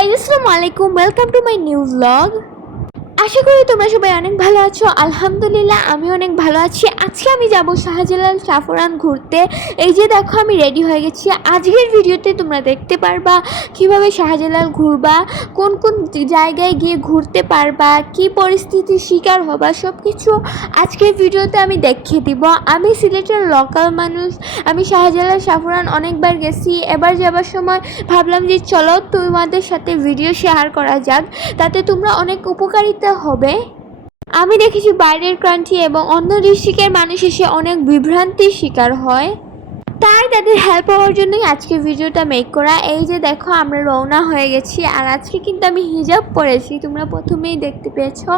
Guys, আসসালামু আলাইকুম, welcome to my new blog. আশা করি তোমরা সবাই অনেক ভালো আছো। আলহামদুলিল্লাহ আমি অনেক ভালো আছি। আজকে আমি যাব শাহজালাল জাফরান ঘুরতে। এই যে দেখো আমি রেডি হয়ে গেছি। আজকের ভিডিওতে তোমরা দেখতে পারবা কিভাবে শাহজালাল ঘুরবা, কোন কোন জায়গায় গিয়ে ঘুরতে পারবা, কি পরিস্থিতির শিকার হবা, সব কিছু আজকের ভিডিওতে আমি দেখিয়ে দিব। আমি সিলেটের লোকাল মানুষ, আমি শাহজালাল জাফরান অনেকবার গেছি। এবার যাবার সময় ভাবলাম যে চলো তোমাদের সাথে ভিডিও শেয়ার করা যাক, তাতে তোমরা অনেক উপকারিতা হবে। আমি দেখেছি বাইরের কান্ট্রি এবং অন্য ডিস্ট্রিক্টের মানুষ এসে অনেক বিভ্রান্তির শিকার হয়, তাই তাদের হেল্প হওয়ার জন্যই আজকে ভিডিওটা মেক করা। এই যে দেখো আমরা রওনা হয়ে গেছি, আর আজকে কিন্তু আমি হিজাব পরেছি, তোমরা প্রথমেই দেখতে পেয়েছো।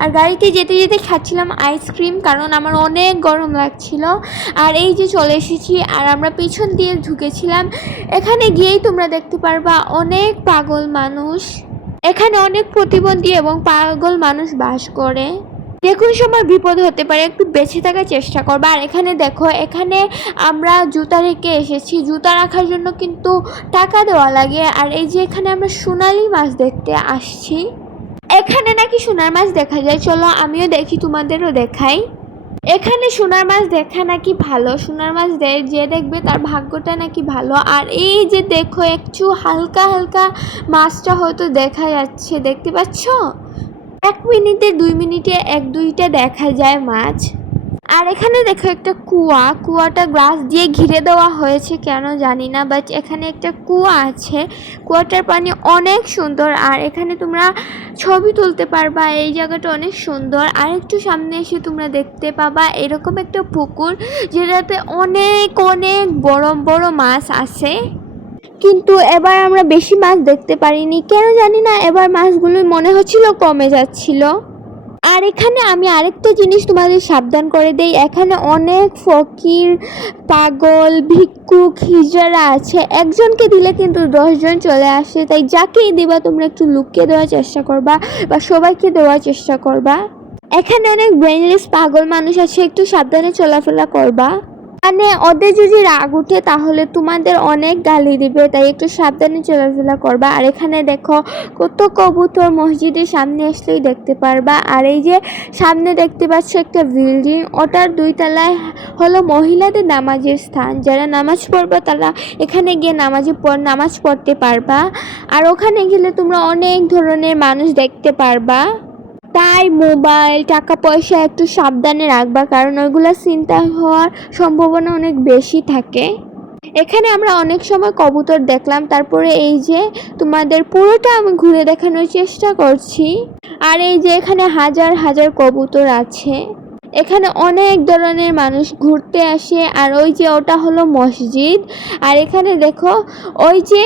আর গাড়িতে যেতে যেতে খাচ্ছিলাম আইসক্রিম, কারণ আমার অনেক গরম লাগছিল। আর এই যে চলে এসেছি, আর আমরা পিছন দিয়ে ঢুকেছিলাম। এখানে গিয়েই তোমরা দেখতে পারবা অনেক পাগল মানুষ, এখানে অনেক প্রতিবন্ধী এবং পাগল মানুষ বাস করে। যে কোনো সময় বিপদ হতে পারে, একটু বেঁচে থাকার চেষ্টা করবা। আর এখানে দেখো, এখানে আমরা জুতা রেখে এসেছি, জুতা রাখার জন্য কিন্তু টাকা দেওয়া লাগে। আর এই যে এখানে আমরা সোনালি মাছ দেখতে আসছি, এখানে নাকি সোনার মাছ দেখা যায়, চলো আমিও দেখি, তোমাদেরও দেখাই। এখানে সোনার মাছ দেখা নাকি ভালো, সোনার মাছ যে দেখবে তার ভাগ্যটা নাকি ভালো। আর এই যে দেখো একটু হালকা হালকা মাছটা হয়তো দেখা যাচ্ছে, দেখতে পাচ্ছ? 1 মিনিটে 2 মিনিটে 1-2টা দেখা যায় মাছ। আর এখানে দেখো একটা কুয়াটা গ্লাস দিয়ে ঘিরে দেওয়া হয়েছে, কেন জানি না, বাট এখানে একটা কুয়া আছে। কুয়াটার পানি অনেক সুন্দর, আর এখানে তোমরা ছবি তুলতে পারবা। এই জায়গাটা অনেক সুন্দর। আর একটু সামনে এসে তোমরা দেখতে পাবা এরকম একটা পুকুর, যেটাতে অনেক অনেক বড় বড় মাছ আছে। কিন্তু এবার আমরা বেশি মাছ দেখতে পারিনি, কেন জানি না, এবার মাছগুলো মনে হচ্ছিল কমে যাচ্ছিল। আর এখানে আমি আরেকটা জিনিস তোমাদের সাবধান করে দেই, এখানে অনেক ফকির, পাগল, ভিক্ষুক, হিজড়া আছে। একজনকে দিলে কিন্তু 10 জন চলে আসে, তাই যাকেই দিবা তোমরা একটু লুকিয়ে দেওয়ার চেষ্টা করবা বা সবাইকে দেওয়ার চেষ্টা করবা। এখানে অনেক ব্রেনলেস পাগল মানুষ আছে, একটু সাবধানে চলাফেরা করবা। মানে ওদের যদি রাগ উঠে তাহলে তোমাদের অনেক গালি দিবে, তাই একটু সাবধানে চলাফেরা করবা। আর এখানে দেখো কত কবুতর, মসজিদের সামনে আসলেই দেখতে পারবা। আর এই যে সামনে দেখতে পাচ্ছ একটা বিল্ডিং, ওটার 2 তলায় হলো মহিলাদের নামাজের স্থান। যারা নামাজ পড়বা তারা এখানে গিয়ে নামাজ পড়তে পারবা। আর ওখানে গেলে তোমরা অনেক ধরনের মানুষ দেখতে পারবা, তাই মোবাইল, টাকা পয়সা একটু সাবধানে রাখবা, কারণ ওইগুলো চিন্তা হওয়ার সম্ভাবনা অনেক বেশি থাকে। এখানে আমরা অনেক সময় কবুতর দেখলাম, তারপরে এই যে তোমাদের পুরোটা আমি ঘুরে দেখানোর চেষ্টা করছি। আর এই যে এখানে হাজার হাজার কবুতর আছে, এখানে অনেক ধরনের মানুষ ঘুরতে আসে। আর ওই যে ওটা হলো মসজিদ। আর এখানে দেখো ওই যে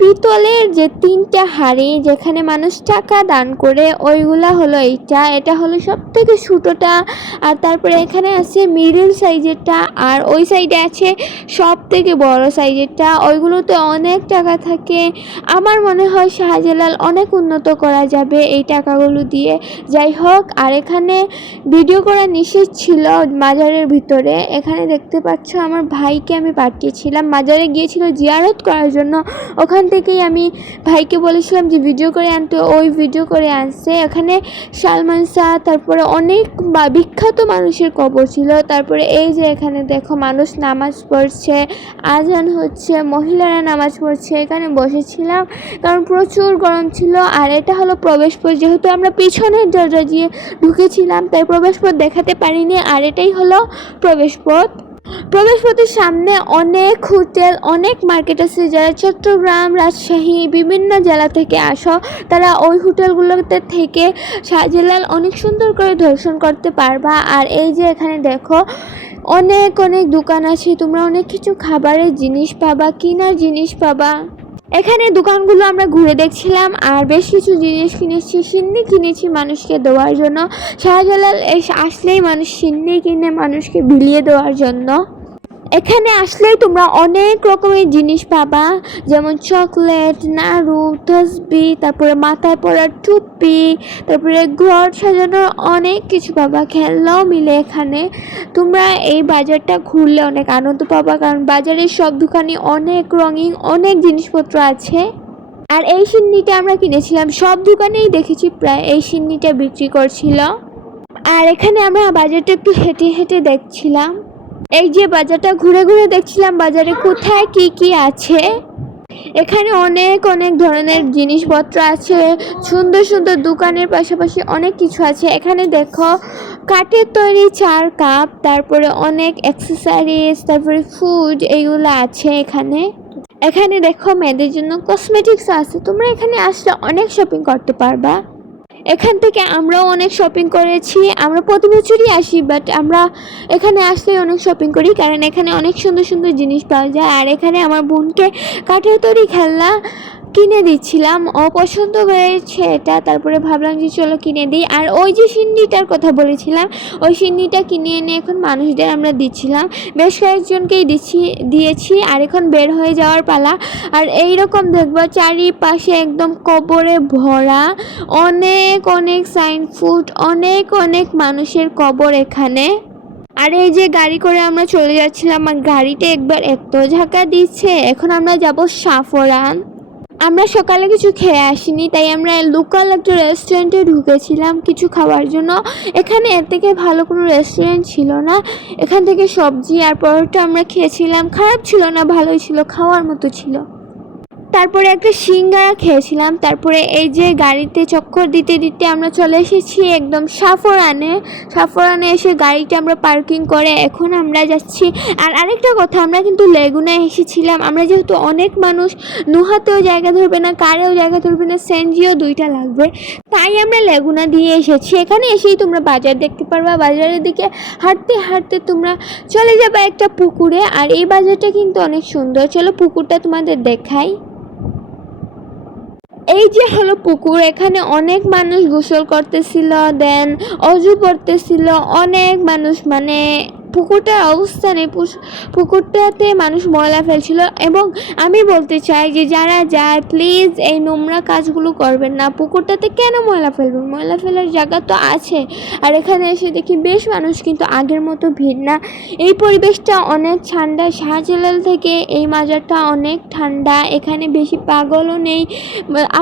পিতলের যে 3টা হাঁড়ি, যেখানে মানুষ টাকা দান করে, ওইগুলা হলো এটা হলো সব থেকে ছোটোটা। আর তারপরে এখানে আছে মিডল সাইজেরটা, আর ওই সাইডে আছে সব থেকে বড় সাইজেরটা, ওইগুলোতে অনেক টাকা থাকে। আমার মনে হয় শাহজালাল অনেক উন্নত করা যাবে এই টাকাগুলো দিয়ে। যাই হোক, আর এখানে ভিডিও করা নিষেধ ছিল মাজারের ভিতরে। এখানে দেখতে পাচ্ছ আমার ভাইকে আমি পাঠিয়েছিলাম, মাজারে গিয়েছিল জিয়ারত করার জন্য। ওখান থেকেই আমি ভাইকে বলেছিলাম যে ভিডিও করে আনতে, ওই ভিডিও করে আনছে। এখানে সালমান শাহ, তারপরে অনেক বিখ্যাত মানুষের কবর ছিল। তারপরে এই যে এখানে দেখো মানুষ নামাজ পড়ছে, আজান হচ্ছে, মহিলারা নামাজ পড়ছে। এখানে বসেছিলাম কারণ প্রচুর গরম ছিল। আর এটা হলো প্রবেশপথ, যেহেতু আমরা পিছনের দরজা দিয়ে ঢুকেছিলাম তাই প্রবেশপথ দেখাতে পারিনি। আর এটাই হলো প্রবেশপথ। প্রবেশপথের সামনে অনেক হোটেল, অনেক মার্কেট আছে। যারা চট্টগ্রাম, রাজশাহী, বিভিন্ন জেলা থেকে আসো, তারা ওই হোটেলগুলোতে থেকে শাহজালাল অনেক সুন্দর করে দর্শন করতে পারবা। আর এই যে এখানে দেখো অনেক অনেক দোকান আছে, তোমরা অনেক কিছু খাবারের জিনিস পাবা, কেনার জিনিস পাবা। এখানে দোকানগুলো আমরা ঘুরে দেখছিলাম, আর বেশ কিছু জিনিস কিনেছি, সিন্নি কিনেছি মানুষকে দেওয়ার জন্য। শাহজালাল আসলেই মানুষ সিন্নি কিনে মানুষকে বিলিয়ে দেওয়ার জন্য। এখানে আসলেই তোমরা অনেক রকমের জিনিস পাবা, যেমন চকলেট, নাড়ু, তসবি, তারপরে মাথায় পরার টুপি, তারপরে ঘর সাজানোর অনেক কিছু পাবা, খেলনাও মিলে এখানে। তোমরা এই বাজারটা ঘুরলে অনেক আনন্দ পাবা, কারণ বাজারের সব দোকানে অনেক রঙিন অনেক জিনিসপত্র আছে। আর এই সিন্নিটা আমরা কিনেছিলাম, সব দোকানেই দেখেছি প্রায় এই সিন্নিটা বিক্রি করছিল। আর এখানে আমরা বাজারটা একটু হেঁটে হেঁটে দেখছিলাম, এই যে বাজারটা ঘুরে ঘুরে দেখছিলাম বাজারে কোথায় কি কি আছে। এখানে অনেক অনেক ধরনের জিনিসপত্র আছে, সুন্দর সুন্দর দোকানের পাশাপাশি অনেক কিছু আছে। এখানে দেখো কাঠের তৈরি 4 কাপ, তারপরে অনেক অ্যাক্সেসরিজ, তারপরে ফুড, এইগুলো আছে এখানে। এখানে দেখো মেয়েদের জন্য কসমেটিক্স আছে, তোমরা এখানে আসলে অনেক শপিং করতে পারবা। এখান থেকে আমরাও অনেক শপিং করেছি, আমরা প্রতি বছরই আসি, বাট আমরা এখানে আসলেই অনেক শপিং করি, কারণ এখানে অনেক সুন্দর সুন্দর জিনিস পাওয়া যায়। আর এখানে আমার বোনকে কাঠের তৈরি খেলনা কিনে দিচ্ছিলাম, ও পছন্দ করেছে এটা, তারপরে ভাবলাম যে চলো কিনে দিই। আর ওই যে সিন্নিটার কথা বলেছিলাম, ওই সিন্নিটা কিনে এনে এখন মানুষদের আমরা দিচ্ছিলাম, বেশ কয়েকজনকেই দিয়েছি। আর এখন বের হয়ে যাওয়ার পালা। আর এই রকম দেখবো চারিপাশে একদম কবরে ভরা, অনেক অনেক সাইন ফুড, অনেক অনেক মানুষের কবর এখানে। আর এই যে গাড়ি করে আমরা চলে যাচ্ছিলাম, আর গাড়িটা একবার এত ঝাঁকা দিচ্ছে। এখন আমরা যাব সাফরান। আমরা সকালে কিছু খেয়ে আসিনি, তাই আমরা লোকাল একটা রেস্টুরেন্টে ঢুকেছিলাম কিছু খাওয়ার জন্য। এখানে এর থেকে ভালো কোনো রেস্টুরেন্ট ছিল না। এখান থেকে সবজি আর পরোটা আমরা খেয়েছিলাম, খারাপ ছিল না, ভালোই ছিল, খাওয়ার মতো ছিল। তারপরে একটা সিঙ্গারা খেয়েছিলাম। তারপরে এই যে গাড়িতে চক্কর দিতে দিতে আমরা চলে এসেছি একদম সাফরানে এসে গাড়িটা আমরা পার্কিং করে এখন আমরা যাচ্ছি। আর আরেকটা কথা, আমরা কিন্তু লেগুনায় এসেছিলাম। আমরা যেহেতু অনেক মানুষ, নুহাতেও জায়গা ধরবে না, কারেও জায়গা ধরবে না, সেনজিও 2টা লাগবে, তাই আমরা লেগুনা দিয়ে এসেছি। এখানে এসেই তোমরা বাজার দেখতে পারবা। বাজারের দিকে হাঁটতে হাঁটতে তোমরা চলে যাবে একটা পুকুরে। আর এই বাজারটা কিন্তু অনেক সুন্দর, চলো পুকুরটা তোমাদের দেখাই। এই যে হলো পুকুর, এখানে অনেক মানুষ গোসল করতেছিল, দেন অজু করতেছিল, অনেক মানুষ, মানে পুকুরটার অবস্থা নেই, পুকুরটাতে মানুষ ময়লা ফেলছিল। এবং আমি বলতে চাই যে যারা যায় প্লিজ এই নোংরা কাজগুলো করবেন না। পুকুরটাতে কেন ময়লা ফেলবেন? ময়লা ফেলার জায়গা তো আছে। আর এখানে এসে দেখি বেশ মানুষ, কিন্তু আগের মতো ভিড় না। এই পরিবেশটা অনেক ঠান্ডা, শাহজালাল থেকে এই মাজারটা অনেক ঠান্ডা। এখানে বেশি পাগলও নেই,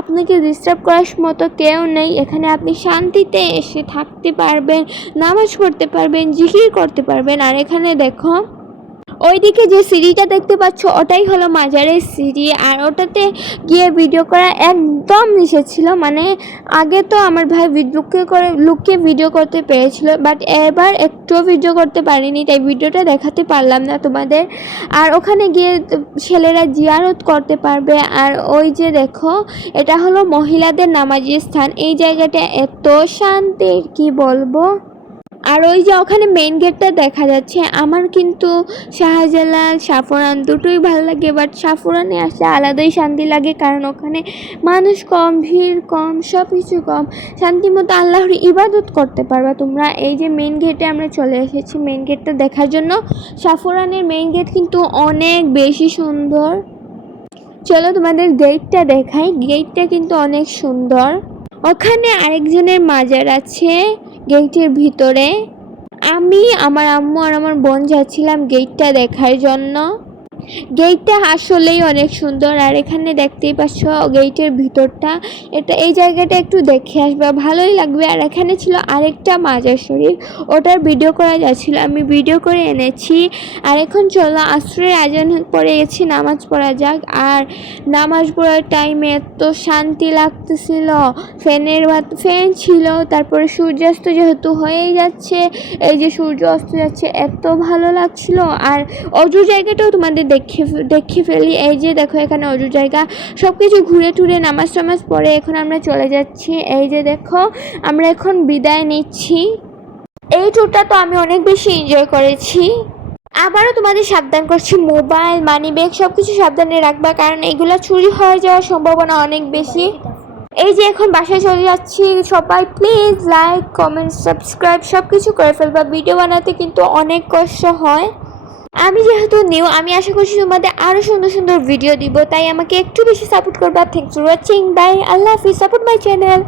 আপনাকে ডিস্টার্ব করার মতো কেউ নেই। এখানে আপনি শান্তিতে এসে থাকতে পারবেন, নামাজ পড়তে পারবেন, জিকির করতে পারবেন। আর এখানে দেখো ওইদিকে যে সিঁড়িটা দেখতে পাচ্ছ, ওটাই হলো মাজারের সিঁড়ি। আর ওটাতে গিয়ে ভিডিও করা একদম নিষেধ ছিল, মানে আগে তো আমার ভাই লুকিয়ে ভিডিও করতে পেরেছিল, বাট এবার একটুও ভিডিও করতে পারিনি, তাই ভিডিওটা দেখাতে পারলাম না তোমাদের। আর ওখানে গিয়ে ছেলেরা জিয়ারত করতে পারবে। আর ওই যে দেখো, এটা হলো মহিলাদের নামাজি স্থান। এই জায়গাটা এত শান্তির কি বলবো। আর ওই যে ওখানে মেইন গেটটা দেখা যাচ্ছে। আমার কিন্তু শাহজালাল, সাফরান দুটোই ভালো লাগে, বাট সাফরানে আসলে আলাদাই শান্তি লাগে, কারণ ওখানে মানুষ কম, ভিড় কম, সব কিছু কম, শান্তি মতো আল্লাহর ইবাদত করতে পারবা তোমরা। এই যে মেইন গেটে আমরা চলে এসেছি মেইন গেটটা দেখার জন্য। সাফরানের মেইন গেট কিন্তু অনেক বেশি সুন্দর। চলো তোমাদের গেটটা দেখাই, গেটটা কিন্তু অনেক সুন্দর। ওখানে আরেকজনের মাজার আছে গেটের ভিতরে। আমি, আমার আম্মু আর আমার বোন যাচ্ছিলাম গেটটা দেখার জন্য। গেটটা আসলেই অনেক সুন্দর। আর এখানে দেখতেই পাচ্ছ গেটের ভিতরটা, এই জায়গাটা একটু দেখে আসবে, ভালোই লাগবে। আর এখানে ছিল আরেকটা মাজার শরীফ, ওটার ভিডিও করা যাচ্ছিল, আমি ভিডিও করে এনেছি। আর এখন চলো আসরের আজান পড়ে গেছি, নামাজ পড়া যাক। আর নামাজ পড়ার টাইমে এত শান্তি লাগতেছিল, ফ্যান ছিল। তারপরে সূর্যাস্ত যেহেতু হয়েই যাচ্ছে, এই যে সূর্য অস্ত যাচ্ছে, এত ভালো লাগছিল। আর অজু জায়গাটাও তোমাদের দেখে ফেলি। এই যে দেখো এখানে অজু জায়গা, সব কিছু ঘুরে টুরে নামাজ টামাজ পরে এখন আমরা চলে যাচ্ছি। এই যে দেখো আমরা এখন বিদায় নিচ্ছি। এই ট্যুরটা তো আমি অনেক বেশি এনজয় করেছি। আবারও তোমাদের সাবধান করছি, মোবাইল, মানি ব্যাগ সব কিছু সাবধানে রাখবা, কারণ এগুলো চুরি হয়ে যাওয়ার সম্ভাবনা অনেক বেশি। এই যে এখন বাসায় চলে যাচ্ছি, সবাই প্লিজ লাইক, কমেন্ট, সাবস্ক্রাইব সব কিছু করে ফেলবা। ভিডিও বানাতে কিন্তু অনেক কষ্ট হয়। আমি যেহেতু নিউ, আমি আশা করছি তোমাদের আরও সুন্দর সুন্দর ভিডিও দিব, তাই আমাকে একটু বেশি সাপোর্ট করবা। থ্যাংকস ফর ওয়াচিং, বাই, আল্লাহ হাফিজ, সাপোর্ট মাই চ্যানেল।